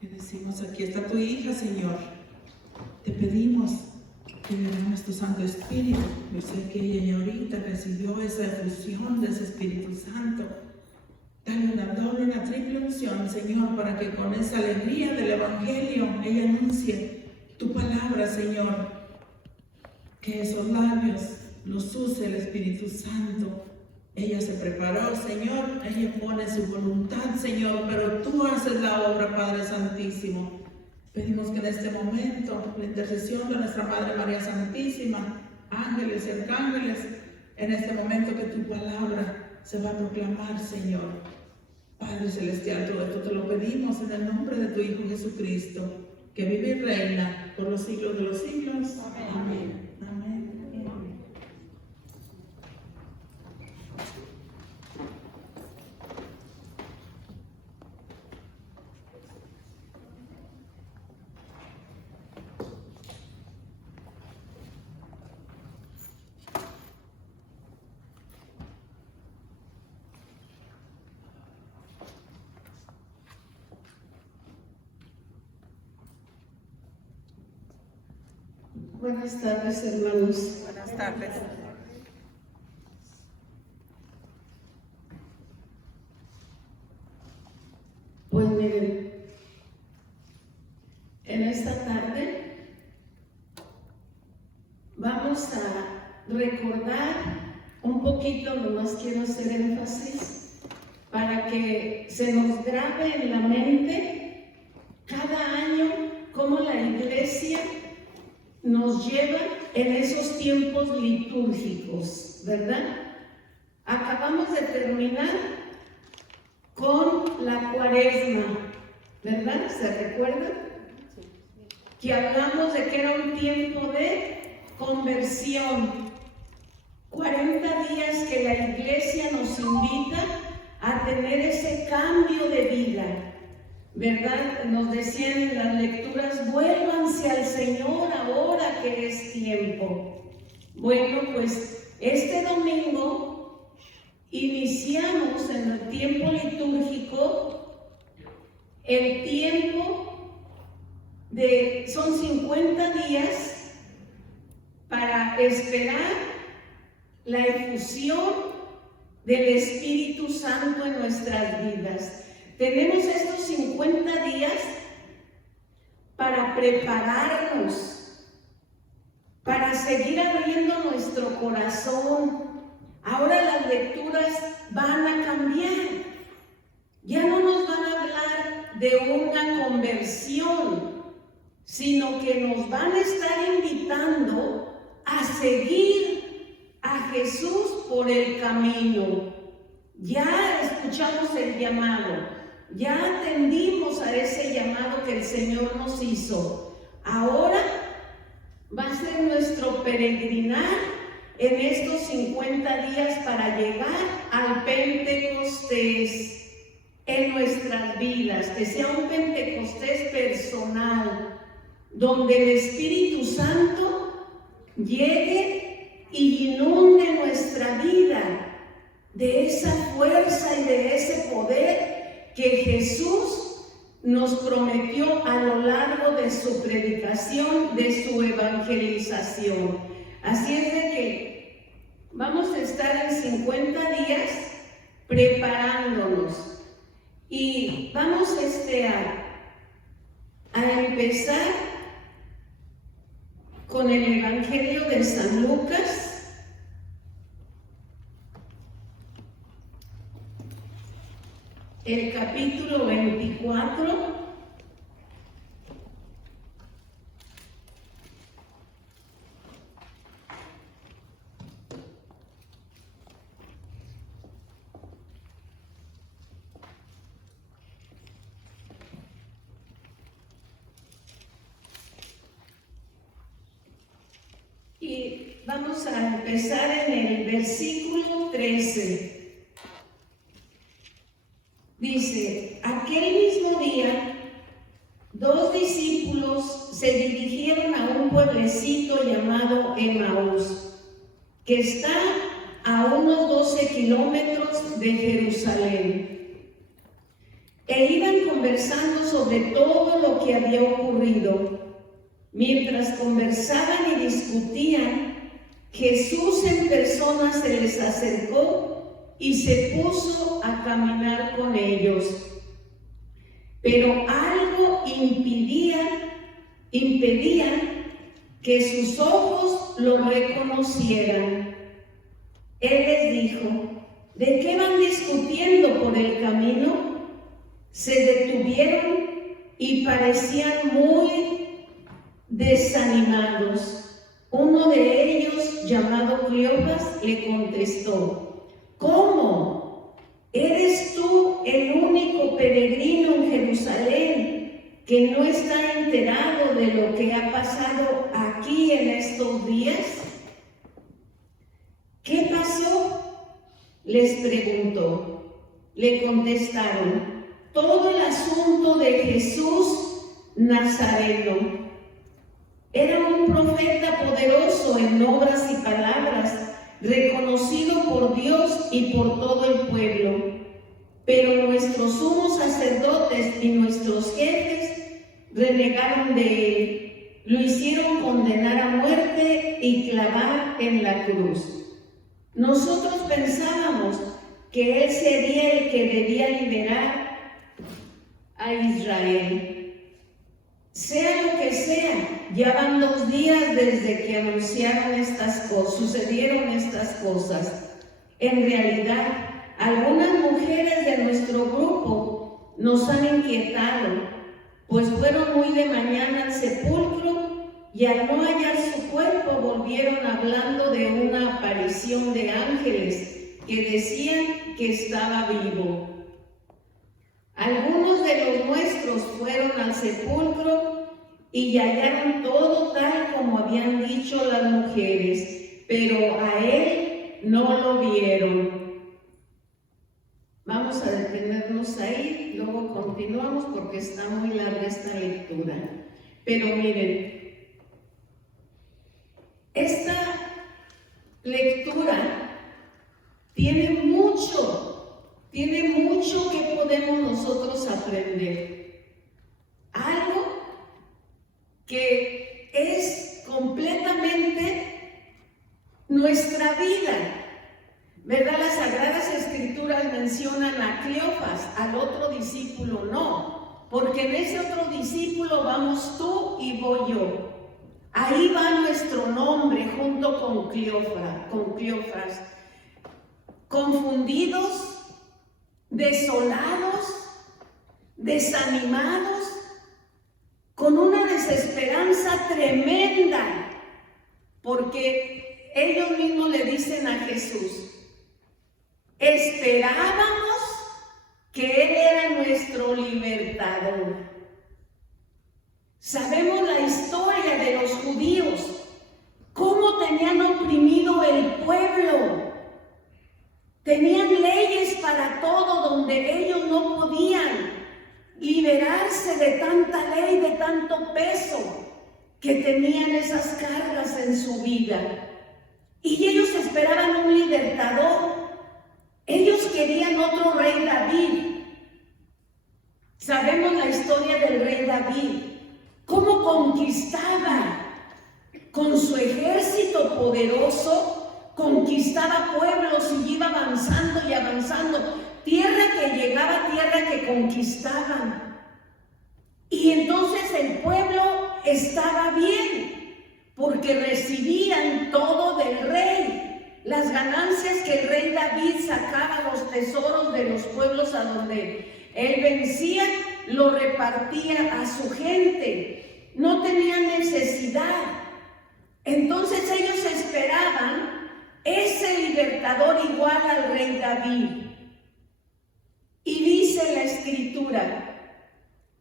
Le decimos, aquí está tu hija, Señor. Te pedimos que le damos tu Santo Espíritu. Yo sé que ella ya ahorita recibió esa efusión de ese Espíritu Santo. Dale una doble, una triple unción, Señor, para que con esa alegría del Evangelio ella anuncie tu palabra, Señor. Que esos labios los use el Espíritu Santo. Ella se preparó, Señor, ella pone su voluntad, Señor, pero tú haces la obra, Padre Santísimo. Pedimos que en este momento, la intercesión de nuestra Madre María Santísima, ángeles y arcángeles, en este momento que tu palabra se va a proclamar, Señor. Padre Celestial, todo esto te lo pedimos en el nombre de tu Hijo Jesucristo, que vive y reina por los siglos de los siglos. Amén. Amén. Buenas tardes, hermanos. Buenas tardes. Pues miren, en esta tarde vamos a recordar un poquito, nomás quiero hacer énfasis, para que se nos grabe en la mente cada año cómo la iglesia nos lleva en esos tiempos litúrgicos, ¿verdad? Acabamos de terminar con la Cuaresma, ¿verdad? ¿Se recuerdan? Que hablamos de que era un tiempo de conversión. 40 días que la iglesia nos invita a tener ese cambio de vida, ¿verdad? Nos decían en las lecturas, vuélvanse al Señor ahora que es tiempo. Bueno, pues este domingo iniciamos en el tiempo litúrgico el tiempo son 50 días para esperar la efusión del Espíritu Santo en nuestras vidas. Tenemos estos 50 días para prepararnos, para seguir abriendo nuestro corazón. Ahora las lecturas van a cambiar. Ya no nos van a hablar de una conversión, sino que nos van a estar invitando a seguir a Jesús por el camino. Ya escuchamos el llamado. Ya atendimos a ese llamado que el Señor nos hizo. Ahora va a ser nuestro peregrinar en estos 50 días para llegar al Pentecostés en nuestras vidas, que sea un Pentecostés personal, donde el Espíritu Santo llegue y inunde nuestra vida de esa fuerza y de ese poder que Jesús nos prometió a lo largo de su predicación, de su evangelización. Así es de que vamos a estar en 50 días preparándonos y vamos a empezar con el Evangelio de San Lucas. El capítulo 24, y vamos a empezar en el versículo 13. Dice, aquel mismo día, 2 discípulos se dirigieron a un pueblecito llamado Emaús, que está a unos 12 kilómetros de Jerusalén. e iban conversando sobre todo lo que había ocurrido. Mientras conversaban y discutían, Jesús en persona se les acercó y se puso a caminar con ellos. Pero algo impedía que sus ojos lo reconocieran. Él les dijo: ¿de qué van discutiendo por el camino? Se detuvieron y parecían muy desanimados. Uno de ellos, llamado Cleofas, le contestó: ¿cómo? ¿Eres tú el único peregrino en Jerusalén que no está enterado de lo que ha pasado aquí en estos días? ¿Qué pasó?, les preguntó. Le contestaron: todo el asunto de Jesús Nazareno. Era un profeta poderoso en obras y palabras, reconocido por Dios y por todo el pueblo. Pero nuestros sumos sacerdotes y nuestros jefes renegaron de él, lo hicieron condenar a muerte y clavar en la cruz. Nosotros pensábamos que él sería el que debía liberar a Israel. Sea lo que sea, ya van 2 días desde que anunciaron estas cosas, sucedieron estas cosas. En realidad, algunas mujeres de nuestro grupo nos han inquietado, pues fueron muy de mañana al sepulcro y al no hallar su cuerpo volvieron hablando de una aparición de ángeles que decían que estaba vivo. Algunos de los nuestros fueron al sepulcro y hallaron todo tal como habían dicho las mujeres, pero a él no lo vieron. Vamos a detenernos ahí, luego continuamos porque está muy larga esta lectura. Pero miren, esta lectura tiene mucho que podemos nosotros aprender. Algo que es completamente nuestra vida, ¿verdad? Las Sagradas Escrituras mencionan a Cleofas, al otro discípulo no, porque en ese otro discípulo vamos tú y voy yo. Ahí va nuestro nombre junto con Cleofas, confundidos, desolados, desanimados, con una desesperanza tremenda, porque ellos mismos le dicen a Jesús: esperábamos que Él era nuestro libertador. Sabemos la historia de los judíos, cómo tenían oprimido el pueblo. Tenían leyes para todo, donde ellos no podían liberarse de tanta ley, de tanto peso que tenían esas cargas en su vida. Y ellos esperaban un libertador. Ellos querían otro rey David. Sabemos la historia del rey David, cómo conquistaba con su ejército poderoso. Conquistaba pueblos y iba avanzando y avanzando. Tierra que llegaba, tierra que conquistaban. Y entonces el pueblo estaba bien, porque recibían todo del rey. Las ganancias que el rey David sacaba, los tesoros de los pueblos a donde él vencía, lo repartía a su gente. No tenían necesidad. Entonces ellos esperaban ese libertador igual al rey David. Y dice la Escritura: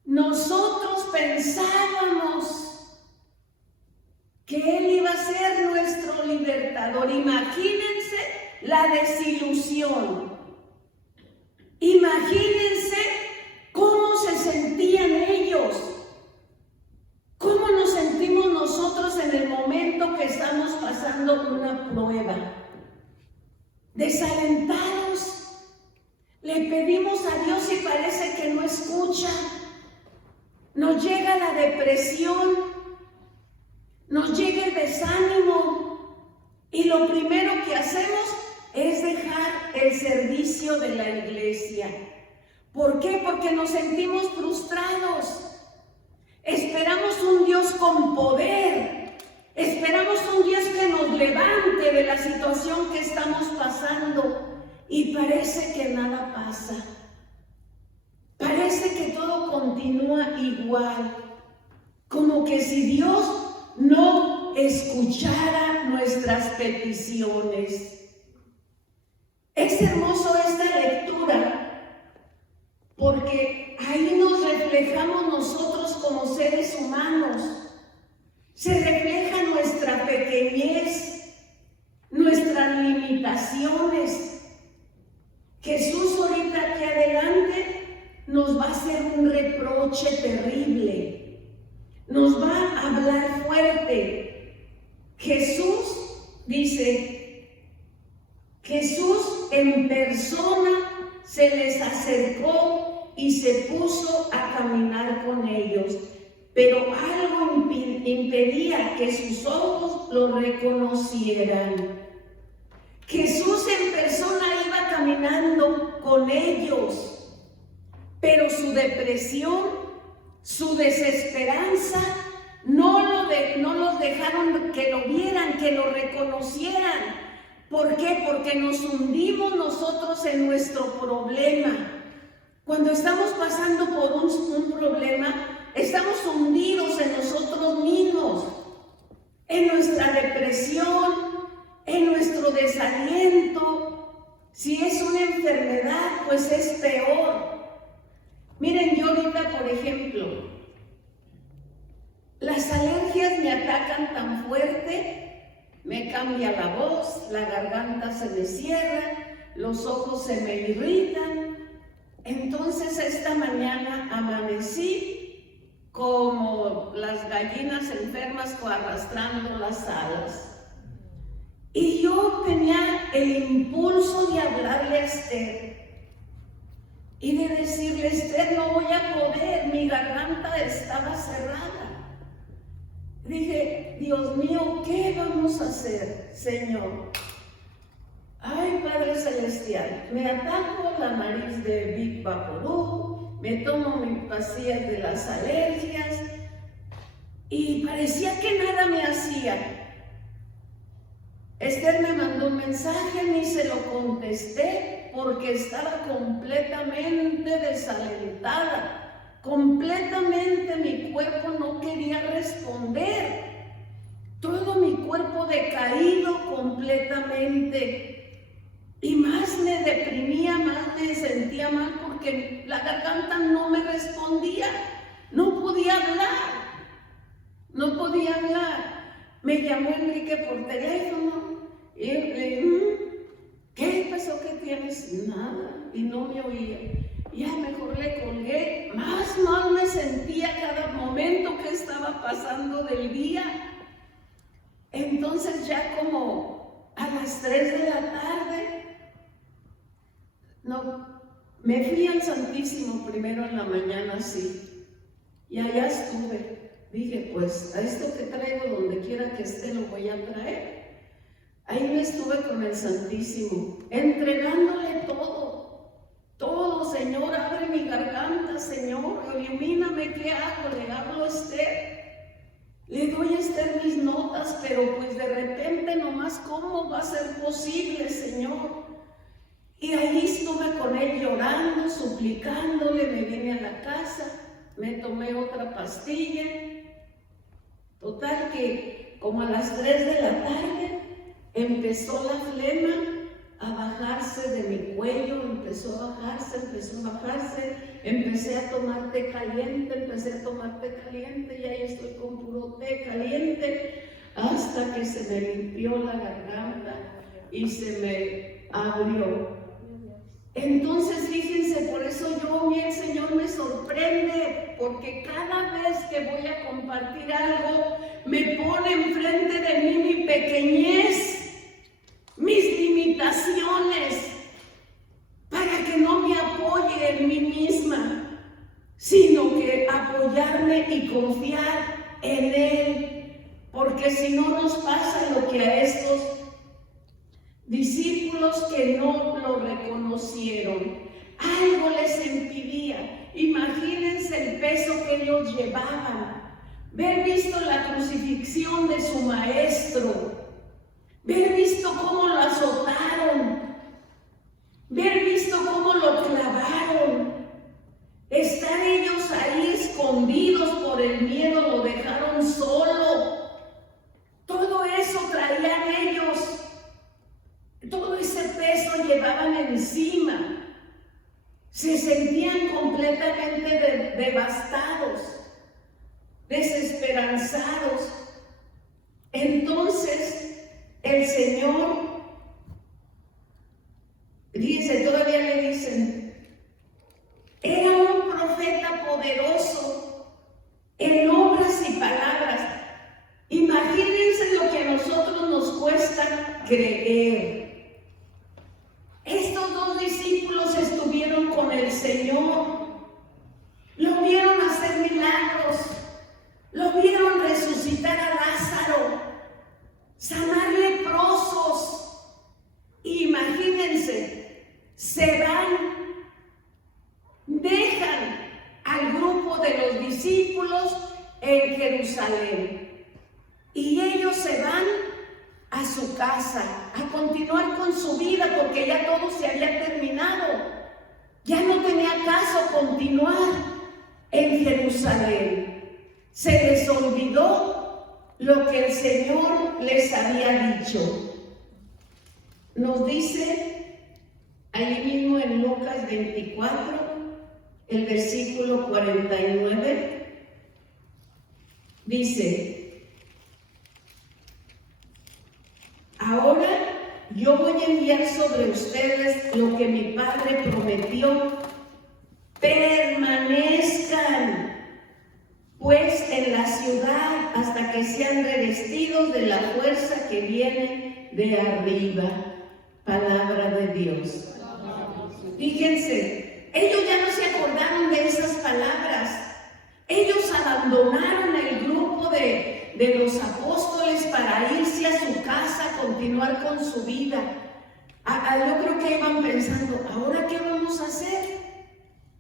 nosotros pensábamos que Él iba a ser nuestro libertador. Imagínense la desilusión. Imagínense cómo se sentían ellos. ¿Cómo nos sentimos nosotros en el momento que estamos pasando una prueba? Desalentados. Le pedimos a Dios y parece que no está nos llega la depresión, nos llega el desánimo y lo primero que hacemos es dejar el servicio de la iglesia. ¿Por qué? Porque nos sentimos frustrados. Esperamos un Dios con poder. Esperamos un Dios que nos levante de la situación que estamos pasando y parece que nada pasa. Parece que todo continúa igual, como que si Dios no escuchara nuestras peticiones. Es hermoso esta lectura porque ahí nos reflejamos nosotros como seres humanos. Se refleja nuestra pequeñez, nuestras limitaciones. Jesús ahorita aquí adelante nos va a hacer un reproche terrible. Nos va a hablar fuerte. Jesús dice, Jesús en persona se les acercó y se puso a caminar con ellos. Pero algo impedía que sus ojos lo reconocieran. Jesús en persona iba caminando con ellos, pero su depresión, su desesperanza, no los dejaron que lo vieran, que lo reconocieran. ¿Por qué? Porque nos hundimos nosotros en nuestro problema. Cuando estamos pasando por un problema, estamos hundidos en nosotros mismos, en nuestra depresión, en nuestro desaliento. Si es una enfermedad, pues es peor. Miren, yo ahorita, por ejemplo, las alergias me atacan tan fuerte, me cambia la voz, la garganta se me cierra, los ojos se me irritan. Entonces esta mañana amanecí como las gallinas enfermas arrastrando las alas. Y yo tenía el impulso de hablarle a Esther y de decirle, Esther, no voy a poder, mi garganta estaba cerrada. Dije, Dios mío, ¿qué vamos a hacer, Señor? Ay, Padre Celestial, me ataco la nariz de Big Vaporú, me tomo mis pastillas de las alergias y parecía que nada me hacía. Esther me mandó un mensaje, ni se lo contesté porque estaba completamente desalentada, completamente mi cuerpo no quería responder, todo mi cuerpo decaído completamente. Y más me deprimía, más me sentía mal porque la garganta no me respondía, no podía hablar. Me llamó Enrique por teléfono y le dije, ¿qué pasó? ¿Qué tienes? Nada, y no me oía. Ya mejor le colgué, más mal me sentía cada momento que estaba pasando del día. Entonces ya como a las 3 de la tarde, me fui al Santísimo primero en la mañana, sí, y allá estuve. Dije, pues a esto que traigo, donde quiera que esté, lo voy a traer. Ahí me estuve con el Santísimo, entregándole todo, Señor, abre mi garganta, Señor, ilumíname, ¿qué hago? Le hablo a Esther, le doy a Esther mis notas, pero pues de repente nomás, ¿cómo va a ser posible, Señor? Y ahí estuve con él llorando, suplicándole, me vine a la casa, me tomé otra pastilla. Total que como a las 3 de la tarde empezó la flema a bajarse de mi cuello, empezó a bajarse, empecé a tomar té caliente, y ahí estoy con puro té caliente, hasta que se me limpió la garganta y se me abrió. Entonces fíjense, por eso el Señor me sorprende, porque cada vez que voy a compartir algo, me pone enfrente de mí mi pequeñez, mis limitaciones, para que no me apoye en mí misma, sino que apoyar abrazarme y confiar en Él, porque si no nos pasa lo que a estos discípulos que no lo reconocieron, algo les impedía. Imagínense el peso que ellos llevaban, ver visto la crucifixión de su maestro, ver visto cómo lo azotaron, ver visto cómo lo clavaron, estar ellos ahí escondidos por el miedo, lo dejaron solo. Todo eso traían ellos, todo ese peso llevaban encima. Se sentían completamente devastados, desesperanzados. Entonces el Señor dice, todavía le dicen, era un profeta poderoso en obras y palabras. Imagínense lo que a nosotros nos cuesta creer. Estos dos discípulos estuvieron con el Señor, lo vieron hacer milagros, lo vieron resucitar a Lázaro, sanar leprosos. Imagínense, se van, dejan al grupo de los discípulos en Jerusalén y ellos se van a su casa a continuar con su vida, porque ya todo se había terminado, ya no tenía caso continuar en Jerusalén. Se les olvidó lo que el Señor les había dicho. Nos dice ahí mismo en Lucas 24, el versículo 49, dice: ahora yo voy a enviar sobre ustedes lo que mi Padre prometió. Permanezcan pues en la ciudad hasta que sean revestidos de la fuerza que viene de arriba. Palabra de Dios. Fíjense, ellos ya no se acordaron de esas palabras. Ellos abandonaron el grupo de los apóstoles para irse a su casa, continuar con su vida. Yo creo que iban pensando, ¿ahora qué vamos a hacer?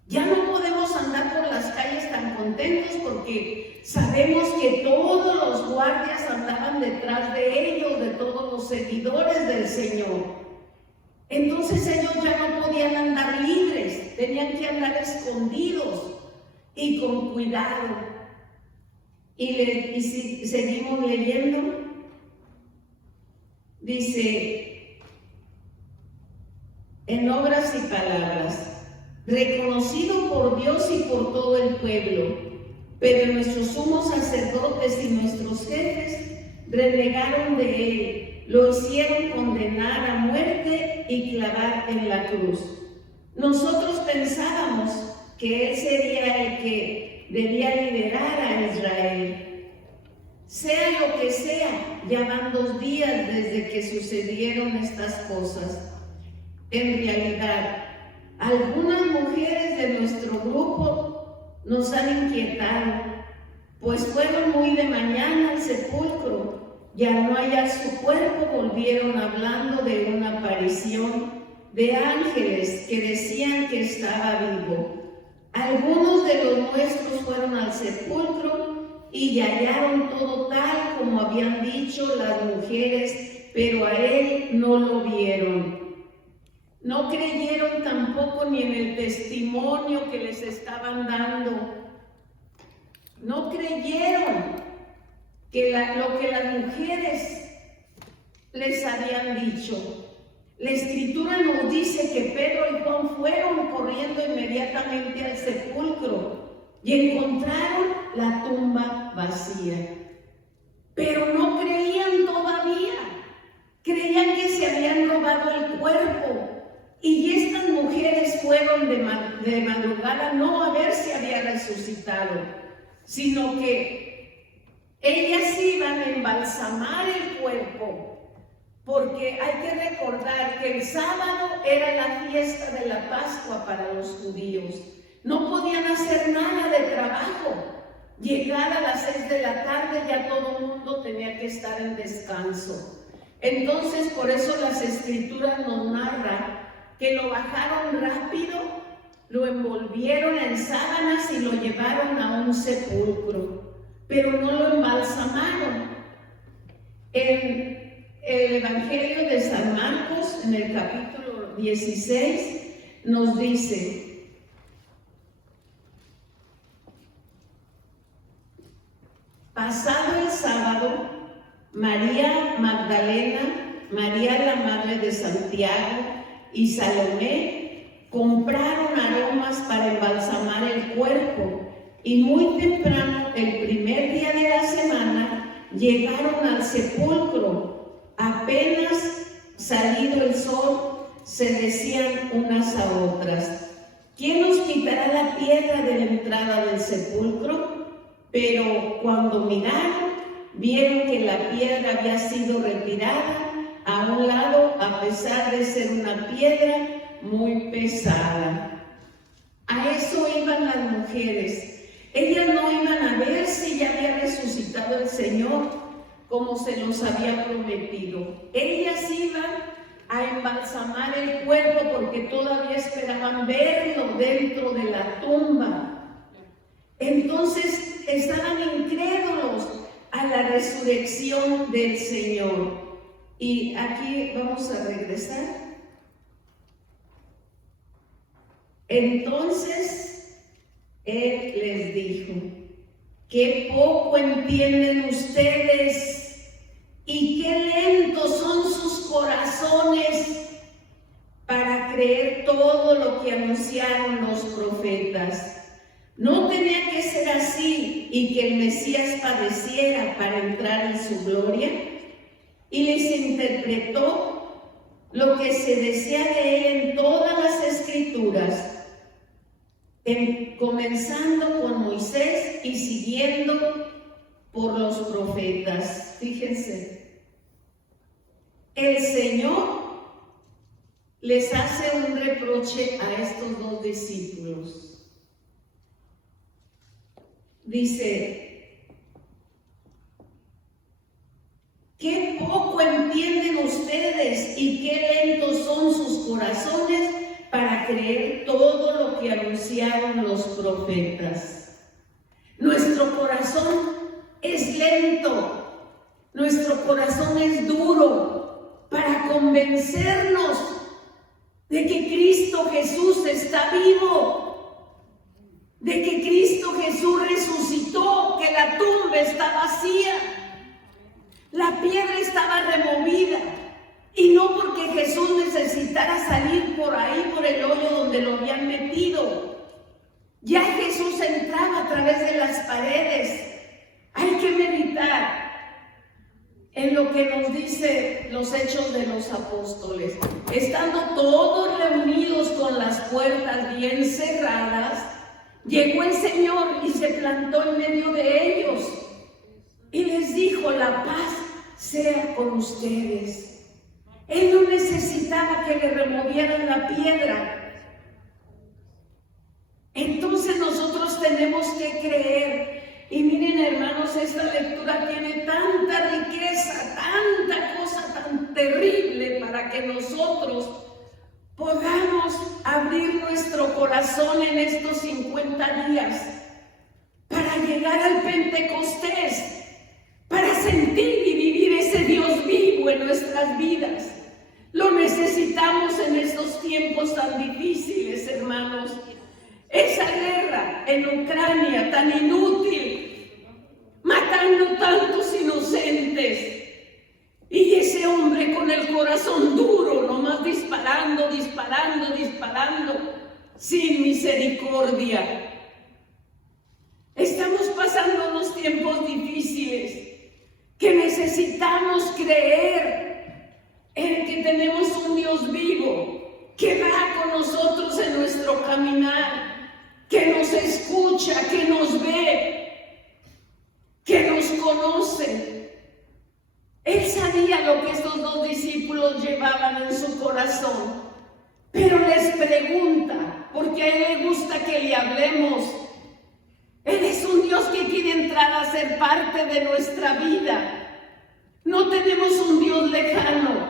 Ya no podemos andar por las calles tan contentos porque sabemos que todos los guardias andaban detrás de ellos, de todos los seguidores del Señor. Entonces ellos ya no podían andar libres, tenían que andar escondidos y con cuidado. Y seguimos leyendo. Dice, en obras y palabras, reconocido por Dios y por todo el pueblo, pero nuestros sumos sacerdotes y nuestros jefes renegaron de él, lo hicieron condenar a muerte y clavar en la cruz. Nosotros pensábamos que él sería el que debía liberar a Israel. Sea lo que sea, ya van 2 días desde que sucedieron estas cosas. En realidad, algunas mujeres de nuestro grupo nos han inquietado, pues fueron muy de mañana al sepulcro y al no hallar su cuerpo volvieron hablando de una aparición de ángeles que decían que estaba vivo. Algunos de los nuestros fueron al sepulcro y hallaron todo tal como habían dicho las mujeres, pero a él no lo vieron. No creyeron tampoco ni en el testimonio que les estaban dando. No creyeron que lo que las mujeres les habían dicho. La Escritura nos dice que Pedro y Juan fueron corriendo inmediatamente al sepulcro y encontraron la tumba vacía. Pero no creían todavía. Creían que se habían robado el cuerpo. Y estas mujeres fueron de madrugada no a ver si había resucitado, sino que ellas iban a embalsamar el cuerpo, porque hay que recordar que el sábado era la fiesta de la Pascua para los judíos. No podían hacer nada de trabajo, Llegada a las 6 de la tarde ya todo el mundo tenía que estar en descanso. Entonces por eso las escrituras nos narran que lo bajaron rápido, lo envolvieron en sábanas y lo llevaron a un sepulcro, pero no lo embalsamaron. En el Evangelio de San Marcos, en el capítulo 16, nos dice: pasado el sábado, María Magdalena, María la madre de Santiago y Salomé compraron aromas para embalsamar el cuerpo, y muy temprano, el primer día de la semana, llegaron al sepulcro. Apenas salido el sol, se decían unas a otras: ¿quién nos quitará la piedra de la entrada del sepulcro? Pero cuando miraron, vieron que la piedra había sido retirada a un lado, a pesar de ser una piedra muy pesada. A eso iban las mujeres. Ellas no iban a ver si ya había resucitado el Señor, como se los había prometido. Ellas iban a embalsamar el cuerpo porque todavía esperaban verlo dentro de la tumba. Entonces estaban incrédulos a la resurrección del Señor. Y aquí vamos a regresar. Entonces Él les dijo: qué poco entienden ustedes y qué lentos son sus corazones para creer todo lo que anunciaron los profetas. ¿No tenía que ser así y que el Mesías padeciera para entrar en su gloria? Y les interpretó lo que se decía de él en todas las escrituras, comenzando con Moisés y siguiendo por los profetas. Fíjense, el Señor les hace un reproche a estos dos discípulos. Dice: qué poco entienden ustedes y qué lentos son sus corazones para creer todo lo que anunciaron los profetas. Nuestro corazón es lento, nuestro corazón es duro para convencernos de que Cristo Jesús está vivo, de que Cristo Jesús resucitó, que la tumba está vacía. La piedra estaba removida, y no porque Jesús necesitara salir por ahí, por el hoyo donde lo habían metido. Ya Jesús entraba a través de las paredes. Hay que meditar en lo que nos dice los Hechos de los Apóstoles. Estando todos reunidos con las puertas bien cerradas, llegó el Señor y se plantó en medio de ellos y les dijo: la paz sea con ustedes. Él no necesitaba que le removieran la piedra. Entonces nosotros tenemos que creer. Y miren, hermanos, esta lectura tiene tanta riqueza, tanta cosa tan terrible para que nosotros podamos abrir nuestro corazón en estos 50 días para llegar al Pentecostés, para sentir y vivir ese Dios vivo en nuestras vidas. Lo necesitamos en estos tiempos tan difíciles, hermanos. Esa guerra en Ucrania tan inútil, matando tantos inocentes, y ese hombre con el corazón duro, nomás disparando, sin misericordia. Estamos pasando unos tiempos difíciles que necesitamos creer en que tenemos un Dios vivo que va con nosotros en nuestro caminar, que nos escucha, que nos ve, que nos conoce. Él sabía lo que estos dos discípulos llevaban en su corazón, pero les pregunta, porque a él le gusta que le hablemos. Eres un Dios que quiere entrar a ser parte de nuestra vida. No tenemos un Dios lejano.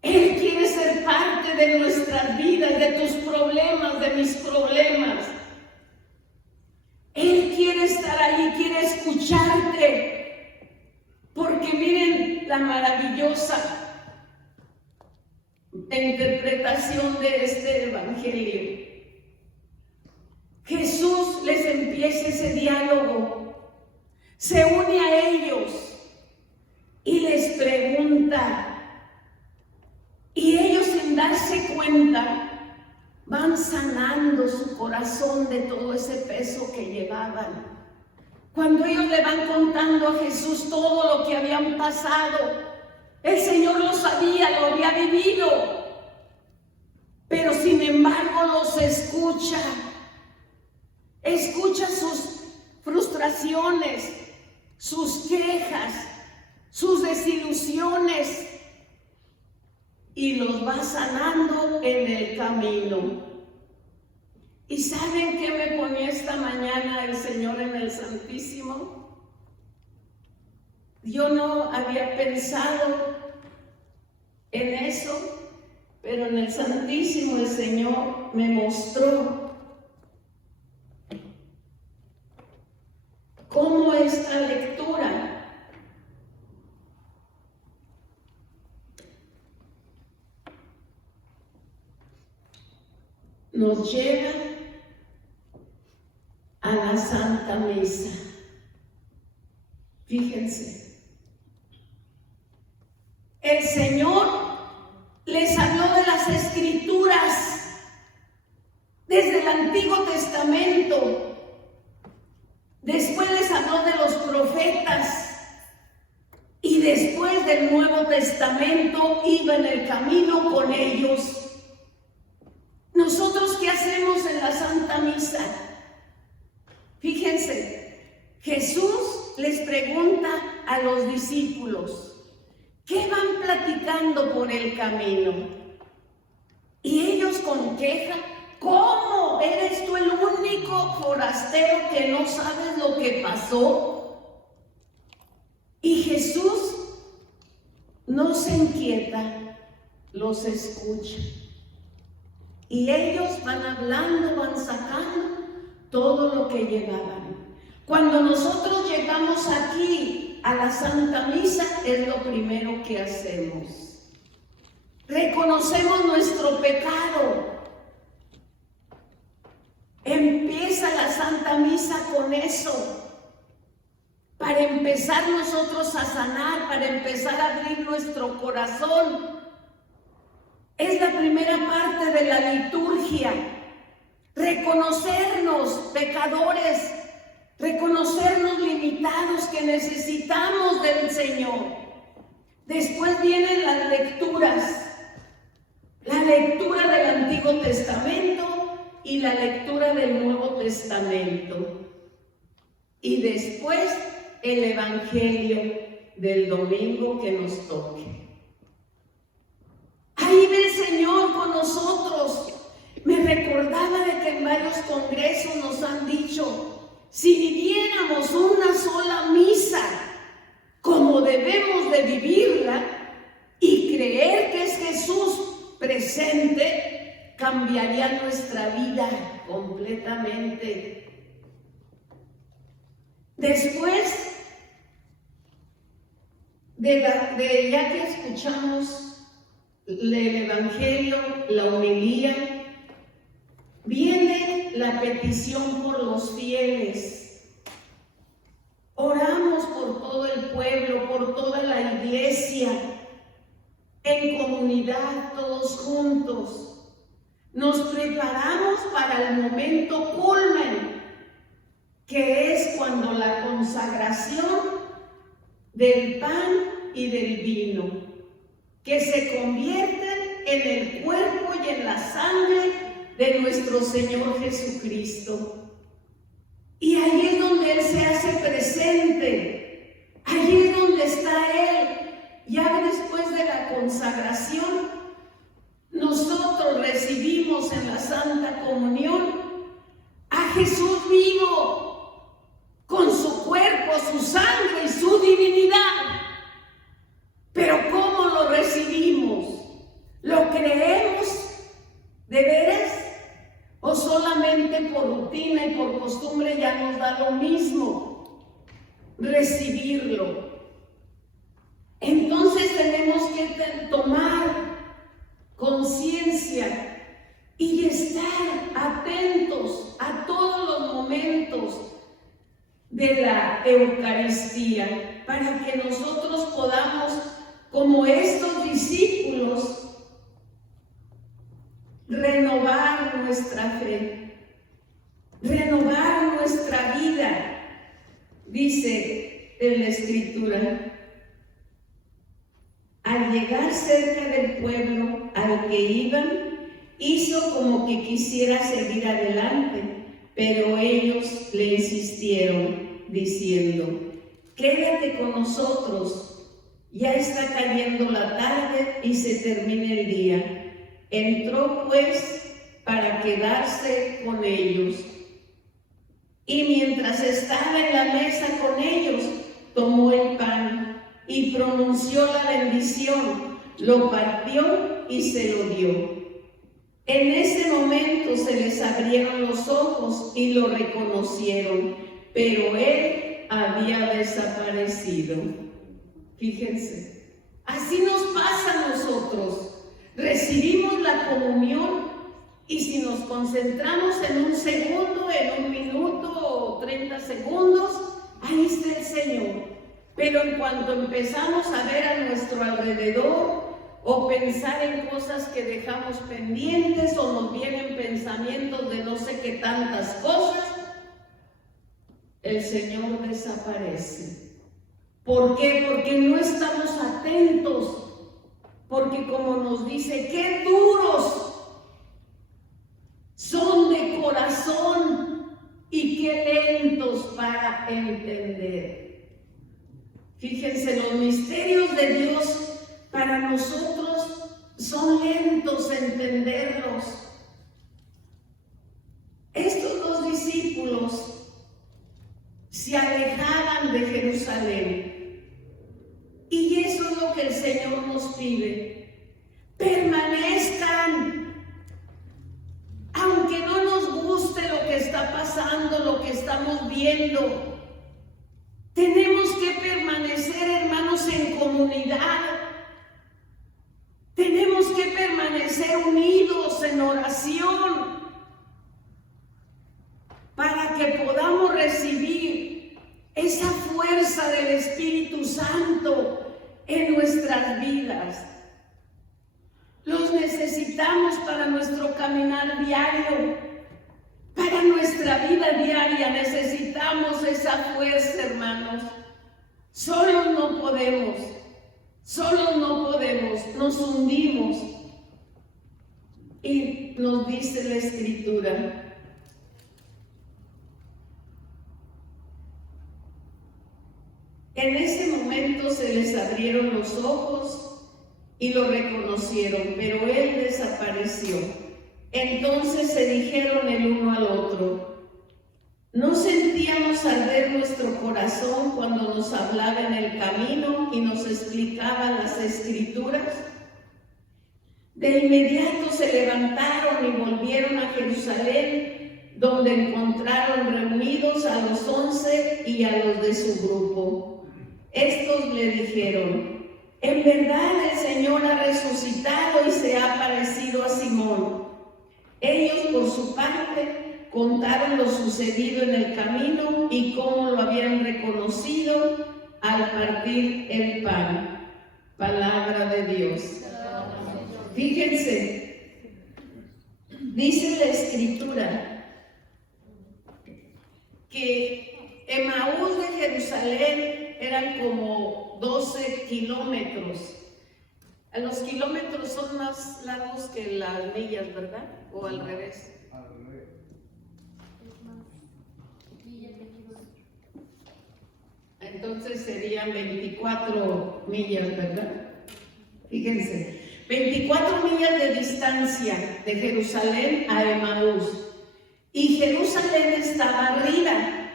Él quiere ser parte de nuestras vidas, de tus problemas, de mis problemas. Él quiere estar ahí, quiere escucharte. Porque miren la maravillosa interpretación de este evangelio. Jesús les empieza ese diálogo, se une a ellos y les pregunta. Y ellos, sin darse cuenta, van sanando su corazón de todo ese peso que llevaban. Cuando ellos le van contando a Jesús todo lo que habían pasado, el Señor lo sabía, lo había vivido, pero sin embargo los escucha. Escucha sus frustraciones, sus quejas, sus desilusiones, y los va sanando en el camino. ¿Y saben qué me ponía esta mañana el Señor en el Santísimo? Yo no había pensado en eso, pero en el Santísimo el Señor me mostró cómo esta lectura nos lleva a la Santa Misa. Fíjense, el Señor les habló de las Escrituras desde el Antiguo Testamento. Después les habló de los profetas y después del Nuevo Testamento iba en el camino con ellos. ¿Nosotros qué hacemos en la Santa Misa? Fíjense, Jesús les pregunta a los discípulos, ¿qué van platicando por el camino? Y ellos con queja, ¿cómo? ¿Eres tú el único forastero que no sabes lo que pasó? Y Jesús no se inquieta, los escucha. Y ellos van hablando, van sacando todo lo que llevaban. Cuando nosotros llegamos aquí a la Santa Misa, es lo primero que hacemos. Reconocemos nuestro pecado. Empieza la Santa Misa con eso, para empezar nosotros a sanar, para empezar a abrir nuestro corazón. Es la primera parte de la liturgia, reconocernos pecadores, reconocernos limitados, que necesitamos del Señor. Después vienen las lecturas, la lectura del Antiguo Testamento y la lectura del Nuevo Testamento. Y después el Evangelio del domingo que nos toque. Ahí ve el Señor con nosotros. Me recordaba de que en varios congresos nos han dicho, si viviéramos una sola misa como debemos de vivirla y creer que es Jesús presente, cambiaría nuestra vida completamente. Después de ya que escuchamos el Evangelio, la homilía, viene la petición por los fieles. Oramos por todo el pueblo, por toda la iglesia, en comunidad, todos juntos. Nos preparamos para el momento culmen, que es cuando la consagración del pan y del vino, que se convierten en el cuerpo y en la sangre de nuestro Señor Jesucristo. Y ahí es donde Él se hace presente, ahí es donde está Él. Ya después de la consagración, nosotros recibimos en la Santa Comunión a Jesús vivo, cuerpo, su sangre y su divinidad. Pero ¿cómo lo recibimos? ¿Lo creemos de veras? ¿O solamente por rutina y por costumbre ya nos da lo mismo recibirlo? Entonces tenemos que tomar conciencia y estar atentos a todos los momentos de la Eucaristía para que nosotros podamos, como estos discípulos, renovar nuestra fe, renovar nuestra vida. Dice en la Escritura: al llegar cerca del pueblo al que iban, hizo como que quisiera seguir adelante, pero ellos le insistieron, diciendo: quédate con nosotros, ya está cayendo la tarde y se termina el día. Entró pues para quedarse con ellos. Y mientras estaba en la mesa con ellos, tomó el pan y pronunció la bendición, lo partió y se lo dio. En ese momento se les abrieron los ojos y lo reconocieron, pero él había desaparecido. Fíjense, así nos pasa a nosotros. Recibimos la comunión y si nos concentramos en un segundo, en un minuto o 30 segundos, ahí está el Señor. Pero en cuanto empezamos a ver a nuestro alrededor o pensar en cosas que dejamos pendientes o nos vienen pensamientos de no sé qué tantas cosas, el Señor desaparece. ¿Por qué? Porque no estamos atentos. Porque como nos dice, qué duros son de corazón y qué lentos para entender. Fíjense, los misterios de Dios para nosotros son lentos entenderlos. Estos dos discípulos se alejaban de Jerusalén. Y eso es lo que el Señor nos pide. Permanezcan. Aunque no nos guste lo que está pasando, lo que estamos viendo, tenemos que permanecer, hermanos, en comunidad. Tenemos que permanecer unidos en oración para que podamos recibir esa fuerza del Espíritu Santo en nuestras vidas. Los necesitamos para nuestro caminar diario, para nuestra vida diaria. Necesitamos esa fuerza, hermanos. Solos no podemos, nos hundimos. Y nos dice la Escritura: en ese momento se les abrieron los ojos y lo reconocieron, pero él desapareció. Entonces se dijeron el uno al otro: ¿no sentíamos arder nuestro corazón cuando nos hablaba en el camino y nos explicaba las Escrituras? De inmediato se levantaron y volvieron a Jerusalén, donde encontraron reunidos a los 11 y a los de su grupo. Estos le dijeron: en verdad el Señor ha resucitado y se ha aparecido a Simón. Ellos, por su parte, contaron lo sucedido en el camino y cómo lo habían reconocido al partir el pan. Palabra de Dios. Fíjense, dice la Escritura que Emaús de Jerusalén eran como 12 kilómetros. Los kilómetros son más largos que las millas, ¿verdad? ¿O al revés? Al revés. Entonces serían 24 millas, ¿verdad? Fíjense, 24 millas de distancia de Jerusalén a Emaús. Y Jerusalén estaba arriba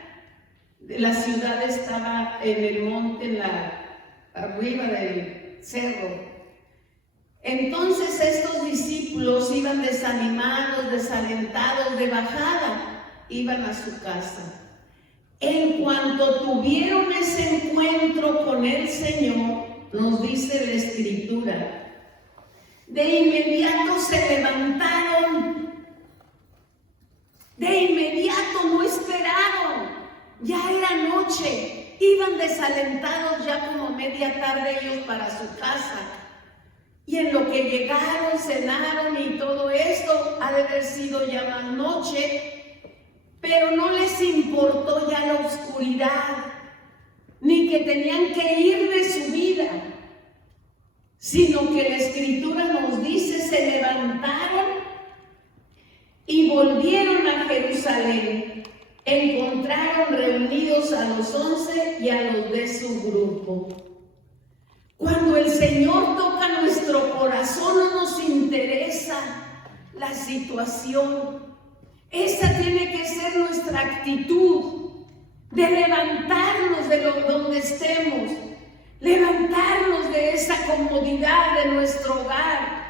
La ciudad estaba en el monte, arriba del cerro. Entonces estos discípulos iban desanimados, desalentados, de bajada, iban a su casa. En cuanto tuvieron ese encuentro con el Señor, nos dice la Escritura, de inmediato se levantaron, de inmediato no esperaron, ya era noche, iban desalentados ya como media tarde ellos para su casa. Y en lo que llegaron, cenaron y todo esto, ha de haber sido ya más noche, pero no les importó ya la oscuridad, ni que tenían que ir de su vida, sino que la Escritura nos dice, se levantaron y volvieron a Jerusalén. Encontraron reunidos a los 11 y a los de su grupo. Cuando el Señor toca nuestro corazón, no nos interesa la situación. Esa tiene que ser nuestra actitud, de levantarnos de donde estemos, levantarnos de esa comodidad de nuestro hogar,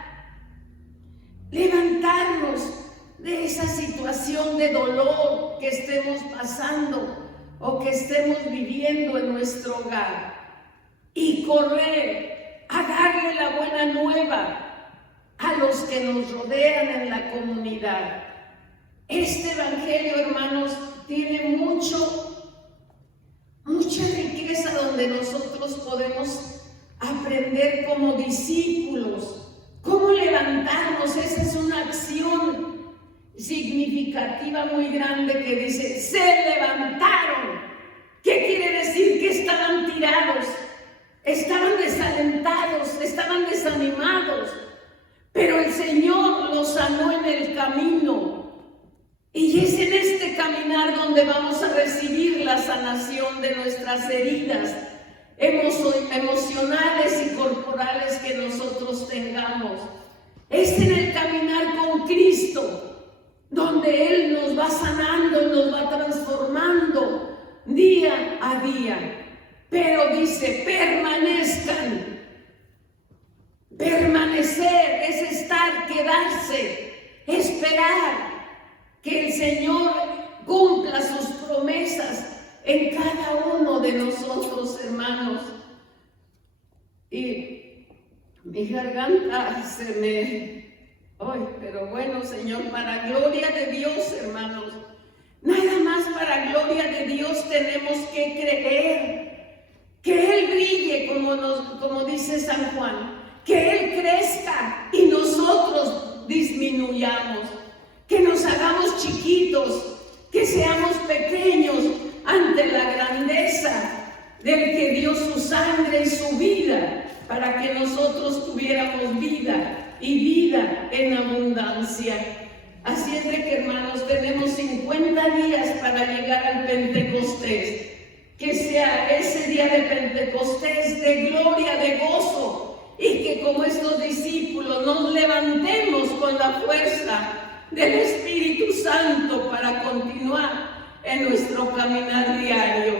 levantarnos de esa situación de dolor que estemos pasando o que estemos viviendo en nuestro hogar. Y correr a darle la buena nueva a los que nos rodean en la comunidad. Este evangelio, hermanos, tiene mucha riqueza donde nosotros podemos aprender como discípulos cómo levantarnos. Esa es una acción significativa muy grande que dice, se levantaron. ¿Qué quiere decir? Que estaban tirados. Estaban desalentados, estaban desanimados, pero el Señor los sanó en el camino. Y es en este caminar donde vamos a recibir la sanación de nuestras heridas emocionales y corporales que nosotros tengamos. Es en el caminar con Cristo donde Él nos va sanando y nos va transformando día a día. Pero dice, permanezcan. Permanecer es estar, quedarse, esperar que el Señor cumpla sus promesas en cada uno de nosotros, hermanos. Y mi garganta se me... Ay, pero bueno, Señor, para gloria de Dios, hermanos, nada más para gloria de Dios tenemos que creer. Que Él brille, como dice San Juan, que Él crezca y nosotros disminuyamos, que nos hagamos chiquitos, que seamos pequeños ante la grandeza del que dio su sangre y su vida para que nosotros tuviéramos vida y vida en abundancia. Así es de que, hermanos, tenemos 50 días para llegar al Pentecostés. Que sea ese día de Pentecostés de gloria, de gozo, y que como estos discípulos nos levantemos con la fuerza del Espíritu Santo para continuar en nuestro caminar diario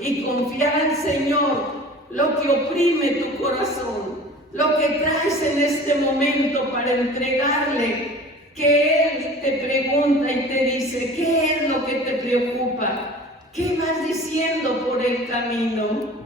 y confiar al Señor lo que oprime tu corazón, lo que traes en este momento para entregarle, que Él te pregunta y te dice, ¿qué es lo que te preocupa? ¿Qué vas diciendo por el camino?